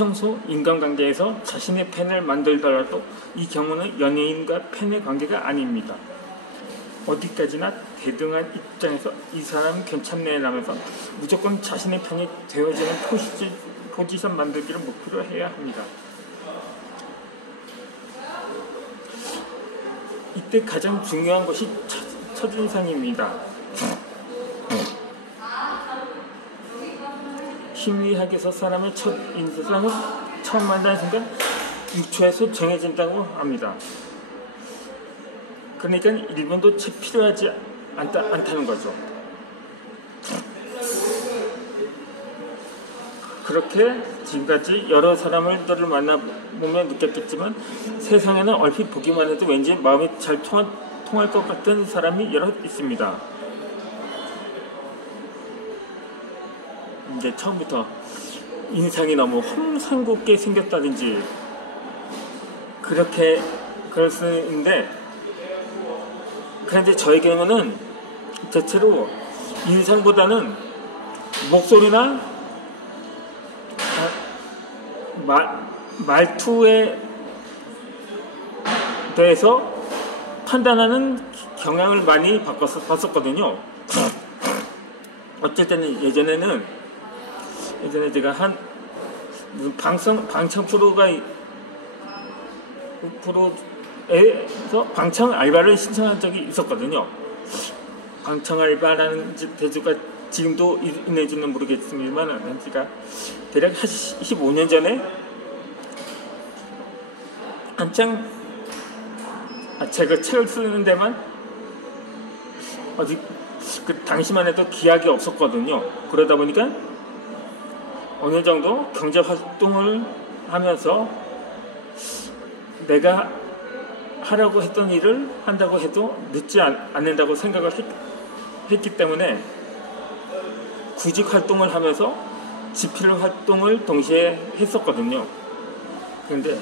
평소 인간관계에서 자신의 팬을 만들더라도 이 경우는 연예인과 팬의 관계가 아닙니다. 어디까지나 대등한 입장에서 이 사람 괜찮네 라면서 무조건 자신의 편이 되어지는 포지션 만들기를 목표로 해야 합니다. 이때 가장 중요한 것이 첫인상입니다. 심리학에서 사람의 첫인상은 처음 만나는 순간 6초에서 정해진다고 합니다. 그러니까 1분도 채 필요하지 않다는 거죠. 그렇게 지금까지 여러 사람들을 만나보면 느꼈겠지만 세상에는 얼핏 보기만 해도 왠지 마음이 잘 통할 것 같은 사람이 여러 있습니다. 이제 처음부터 인상이 너무 홍상곱게 생겼다든지 그렇게 그럴 수 있는데, 그런데 저에게는 대체로 인상보다는 목소리나 말투에 대해서 판단하는 경향을 많이 봤었거든요. 어쩔 때는 예전에 제가 한 무슨 방청 프로에서 방청 알바를 신청한 적이 있었거든요. 방청 알바라는 대주가 지금도 있는지는 모르겠습니다만 제가 대략 15년 전에 한창 제가 책을 쓰는 데만 그 당시만 해도 기약이 없었거든요. 그러다 보니까 어느 정도 경제 활동을 하면서 내가 하려고 했던 일을 한다고 해도 늦지 않는다고 생각을 했기 때문에 구직 활동을 하면서 집필 활동을 동시에 했었거든요. 그런데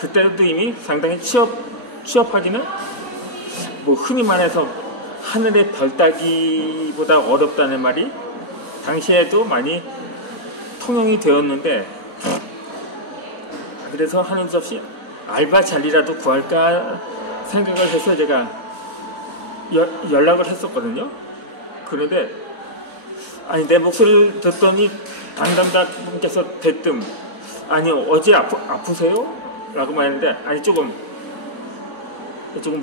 그때도 이미 상당히 취업하기는 뭐 흔히 말해서 하늘의 별 따기보다 어렵다는 말이 당시에도 많이 통용이 되었는데, 그래서 하는 수 없이 알바 자리라도 구할까 생각을 해서 제가 연락을 했었거든요. 그런데 내 목소리를 듣더니 담당자분께서 대뜸 아니 어제 아프세요? 라고 말했는데 조금 좀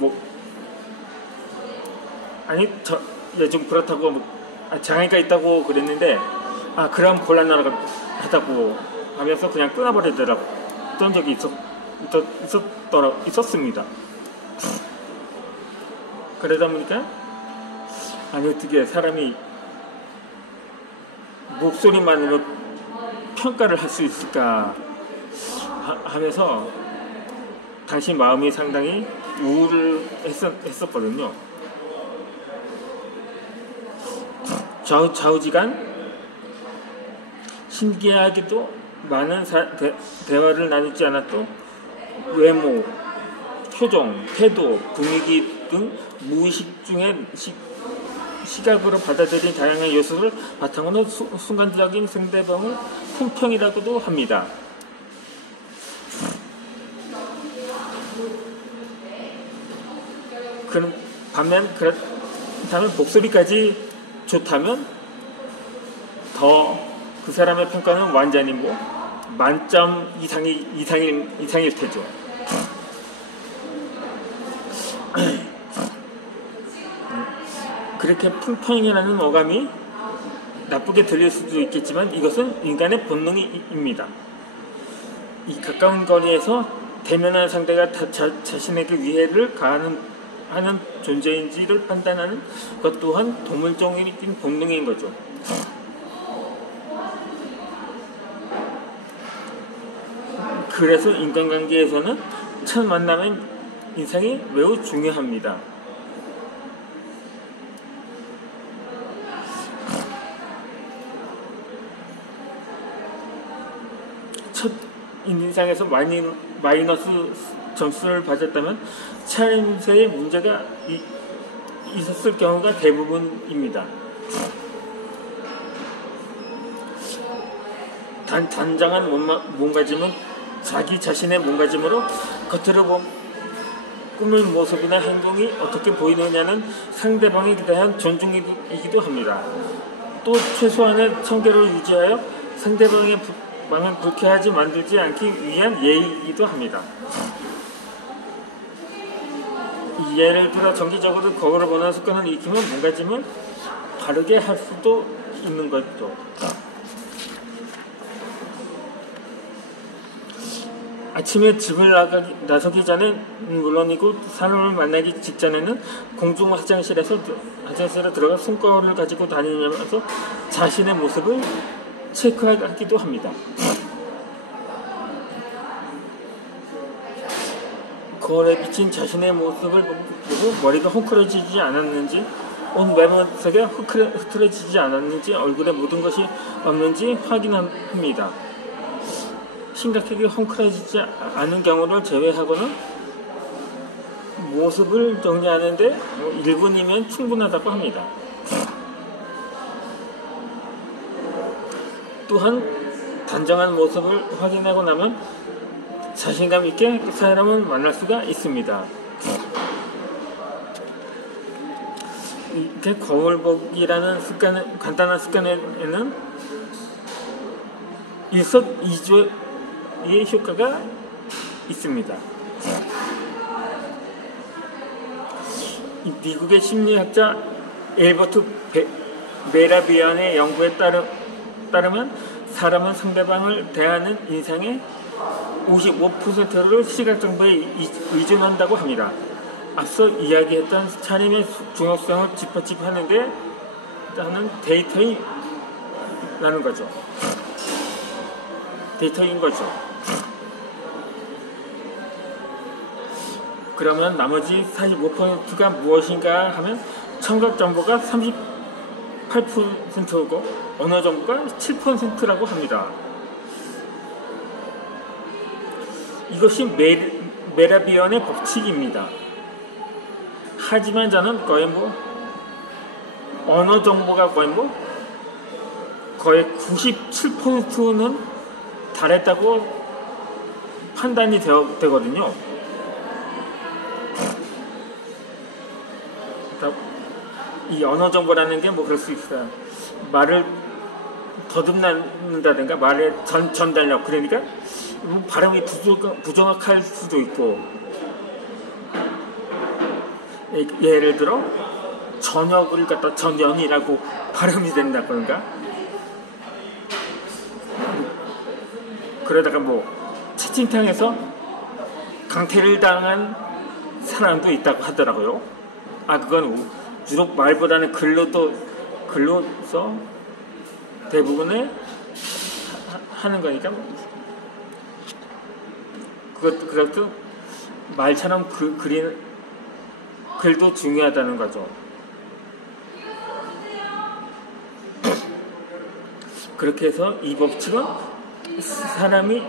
그렇다고 장애가 있다고 그랬는데 그럼 곤란하다고 하면서 그냥 끊어버리더라던 적이 있었습니다. 그러다 보니까 어떻게 사람이 목소리만으로 평가를 할 수 있을까 하면서 당시 마음이 상당히 우울했었거든요. 좌우지간 신기하게도 많은 대화를 나누지 않았던 외모, 표정, 태도, 분위기 등 무의식 중에 시각으로 받아들인 다양한 요소를 바탕으로 순간적인 상대방을 품평이라고도 합니다. 그렇다면 목소리까지 좋다면 더 그 사람의 평가는 완전히 만점 이상일 테죠. 그렇게 품평이라는 어감이 나쁘게 들릴 수도 있겠지만 이것은 인간의 본능입니다. 이 가까운 거리에서 대면하는 상대가 자신에게 위해를 하는 존재인지를 판단하는 것 또한 동물적인 본능인 거죠. 그래서 인간관계에서는 첫 만남의 인상이 매우 중요합니다. 첫 인상에서 마이너스 점수를 받았다면 차림새에 문제가 있었을 경우가 대부분입니다. 단정한 몸가짐은 자기 자신의 몸가짐으로 겉으로 꾸민 모습이나 행동이 어떻게 보이느냐는 상대방에 대한 존중이기도 합니다. 또 최소한의 청결을 유지하여 상대방의 마음을 불쾌하게 만들지 않기 위한 예의이기도 합니다. 예를 들어 정기적으로 거울을 보는 습관을 익히면 몸가짐을 바르게 할 수도 있는 거죠. 아침에 집을 나서기 전에 물론이고 사람을 만나기 직전에는 공중 화장실에 들어가 손거울을 가지고 다니면서 자신의 모습을 체크하기도 합니다. 거울에 비친 자신의 모습을 보고 머리가 헝클어지지 않았는지, 온 외모색이 흐트러지지 않았는지, 얼굴에 묻은 것이 없는지 확인합니다. 심각하게 헝클어지지 않은 경우를 제외하고는 모습을 정리하는데 1분이면 충분하다고 합니다. 또한 단정한 모습을 확인하고 나면 자신감 있게 사람을 만날 수가 있습니다. 이렇게 거울 보기라는 간단한 습관에는 일석이조의 효과가 있습니다. 미국의 심리학자 엘버트 메라비안의 연구에 따르면 사람은 상대방을 대하는 인상의 55%를 시각정보에 의존한다고 합니다. 앞서 이야기했던 차림의 중요성을 짚어하는데 하는 데이터인 거죠. 그러면 나머지 45%가 무엇인가 하면 청각 정보가 38%고 언어 정보가 7%라고 합니다. 이것이 메라비언의 법칙입니다. 하지만 저는 거의 언어 정보가 거의 97%는 달했다고 판단이 되거든요. 이 언어 정보라는 게 그럴 수 있어요. 말을 더듬는다든가 말의 전달력, 그러니까 발음이 부정확할 수도 있고, 예를 들어 저녁을 갖다 전연이라고 발음이 된다던가, 그러다가 채팅창에서 강퇴를 당한 사람도 있다고 하더라고요. 그건 주로 말보다는 글로서 대부분을 하는 거니까 그것도 말처럼 글도 중요하다는 거죠. 그렇게 해서 이 법칙은 사람이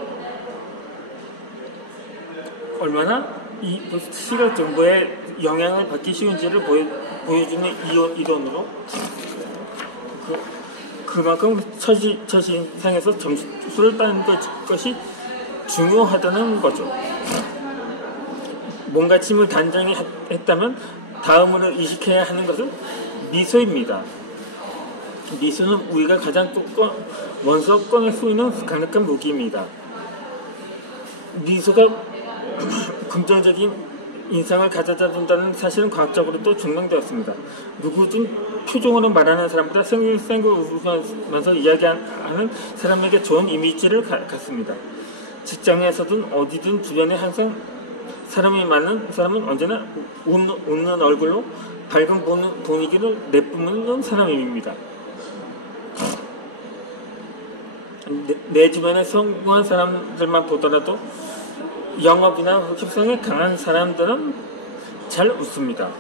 얼마나 이 시각 정보에 영향을 받기 쉬운지를 보여주는 이론으로 그만큼 처신상에서 점수를 따는 것이 중요하다는 거죠. 뭔가 짐을 단정히 했다면 다음으로 의식해야 하는 것은 미소입니다. 미소는 우리가 가장 먼저 꺼낼 수 있는 강력한 무기입니다. 미소가 긍정적인 인상을 가져다 준다는 사실은 과학적으로도 증명되었습니다. 누구든 표정으로 말하는 사람보다 생글생글 웃으면서 이야기하는 사람에게 좋은 이미지를 갖습니다. 직장에서든 어디든 주변에 항상 사람이 많은 사람은 언제나 웃는 얼굴로 밝은 분위기를 내뿜는 사람입니다. 내 주변에 성공한 사람들만 보더라도 영업이나 협상에 강한 사람들은 잘 웃습니다.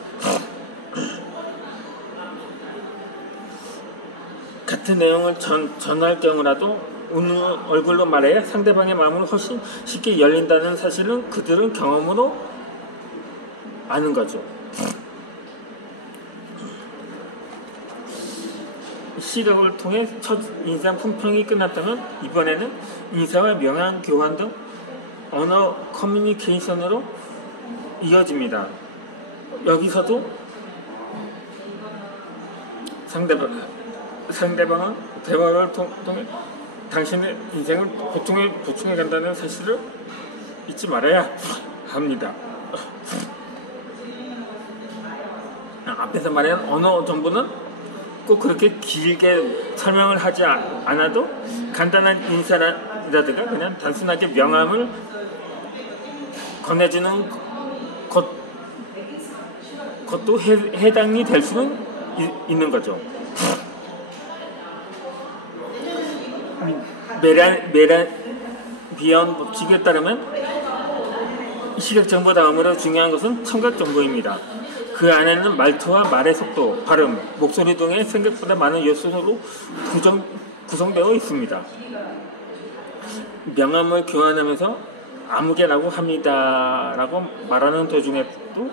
같은 내용을 전할 경우라도 웃는 얼굴로 말해야 상대방의 마음을 훨씬 쉽게 열린다는 사실은 그들은 경험으로 아는 거죠. 시각을 통해 첫 인상 품평이 끝났다면 이번에는 인사와 명암 교환 등 언어 커뮤니케이션으로 이어집니다. 여기서도 상대방은 대화를 통해 당신의 인생을 보충해 간다는 사실을 잊지 말아야 합니다. 앞에서 말한 언어 정보는 꼭 그렇게 길게 설명을 하지 않아도 간단한 인사라든가 그냥 단순하게 명함을 건네주는 것도 해당이 될 수는 있는 거죠. 메라비언 법칙에 따르면 시각 정보 다음으로 중요한 것은 청각 정보입니다. 그 안에는 말투와 말의 속도, 발음, 목소리 등의 생각보다 많은 요소로 구성되어 있습니다. 명함을 교환하면서 아무개라고 합니다 라고 말하는 도중에도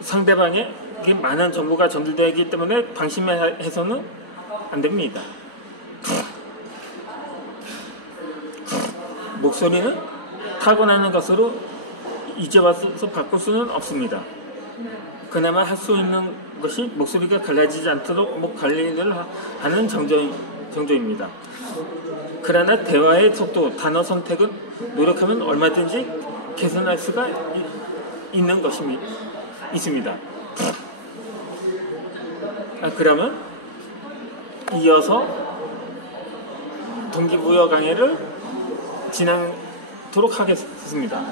상대방에게 많은 정보가 전달되기 때문에 방심해서는 안 됩니다. 목소리는 타고나는 것으로 이제 와서 바꿀 수는 없습니다. 그나마 할 수 있는 것이 목소리가 갈라지지 않도록 목 관리를 하는 정도입니다. 그러나 대화의 속도, 단어 선택은 노력하면 얼마든지 개선할 수가 있는 있습니다. 그러면 이어서 동기부여 강의를 진행하도록 하겠습니다.